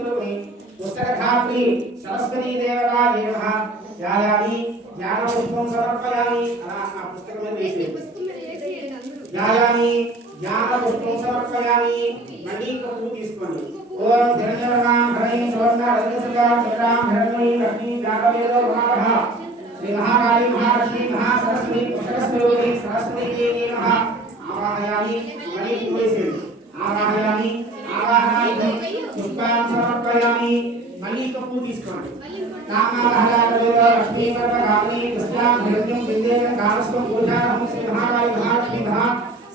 पुस्तकस्वरूपिणी पुस्तकधात्री सरस्वती देवतायै नमः ध्यायामि ज्ञानपुष्पं समर्पयामि पुस्तकं में वेసి ध्यायामि ज्ञानपुष्पं समर्पयामि मणि कपूर తీసుకోండి ओम हिरण्यवर्णां हरिं सुवर्णा रजतसुतां चन्द्रां हिरण्मयीं लक्ष्मीं जातवेदो नमः श्री महाकाली महालक्ष्मी महासरस्वती पुस्तकस्वरूपिणी सरस्वती देवी नमः आवाहयामि मणि पूरेसे आवाहयामि आवाहनामि पुष्पां समर्पयामि मणि कपूर తీసుకోండి कामालहलादेव लक्ष्मी परमगामिनी कृष्णां हिरण्यं बिन्देन कामस्वं पूजाहं श्री महाकाली महालक्ष्मी महा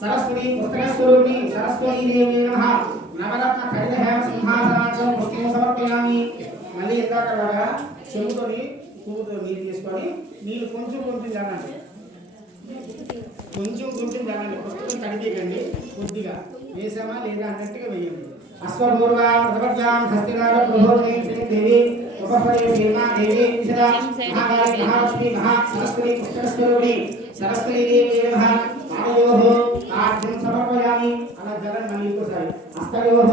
सरस्वती पुस्तकस्वरूपिणी सरस्वती देवी नमः नवरत्न खड्गहेम सिंहासनाचं पुष्पं समर्पयामि మళ్ళీ ఎందాకలాగా చెంబుతోని పువ్వుతో నీరు తీసుకొని నీళ్ళు కొంచెం కొంచెం జానండి పుస్తకం కడిగేయండి కొద్దిగా వేసామా లేదా అన్నట్టుగా వేయండి అశ్వపూర్వా ప్రవర్యాం హస్తినార ప్రబోధిని శ్రీదేవి ఉపపరే భీమా దేవి విశదా మహాకాళి మహాలక్ష్మి మహా సరస్వతి పుస్తకస్వరూపిణి సరస్వతి దేవి నమః పాదయోః ఆర్ఘ్యం సమర్పయామి అలా జలం మళ్ళీ ఇంకోసారి హస్తయోః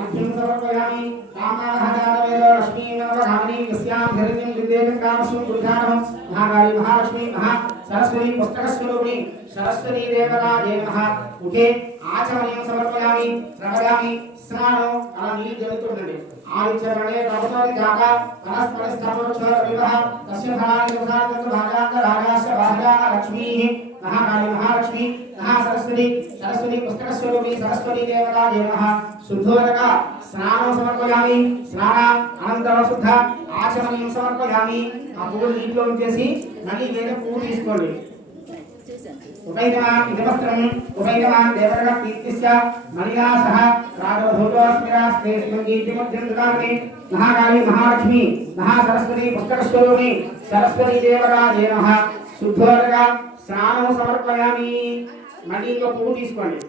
ఆర్ఘ్యం సమర్పయామి కామాలహజాతవేద లక్ష్మీ నవగామిని యస్యాం హిరణ్యం విద్యేతం కామస్వం పురుషాణం మహాకాళి మహాలక్ష్మి మహా सरस्वती पुस्तकस्वरूपिणी सरस्वती देवतायै नमः उठे आचमनीयं समर्पयामि श्रवयामि स्नानो अला नील जलुतुंडंడి आचरणे प्रभुतोरि जाका परस्पर स्थापनोक्षर विवाह तस्य फलानि उदारतंत्र भागांग रागास्य भागा लक्ष्मीः महाकाली महालक्ष्मी महासरस्वती सरस्वती पुस्तकस्वरूपिणी सरस्वती देवतायै नमः शुद्धोदक स्नानो समर्पयामि स्नान अनंतरं शुद्ध आचमनीयं समर्पयामि ఆ పువ్వులు నీటిలో ఉంచేసి మళ్ళీ వేరే పువ్వు తీసుకోండి ఉపైతమాన్ ఇదవస్త్రం ఉపైతమాన్ దేవరగ కీర్తిస్య మణినా సహ రాజభూతోస్మిరాస్తే స్మృతిమధ్యం దదామి మహాకాళి మహాలక్ష్మి మహాసరస్వతి పుస్తకస్వరూపిణి సరస్వతి దేవతాయై నమః శుద్ధోదక స్నానం సమర్పయామి మళ్ళీ ఇంకో పువ్వు తీసుకోండి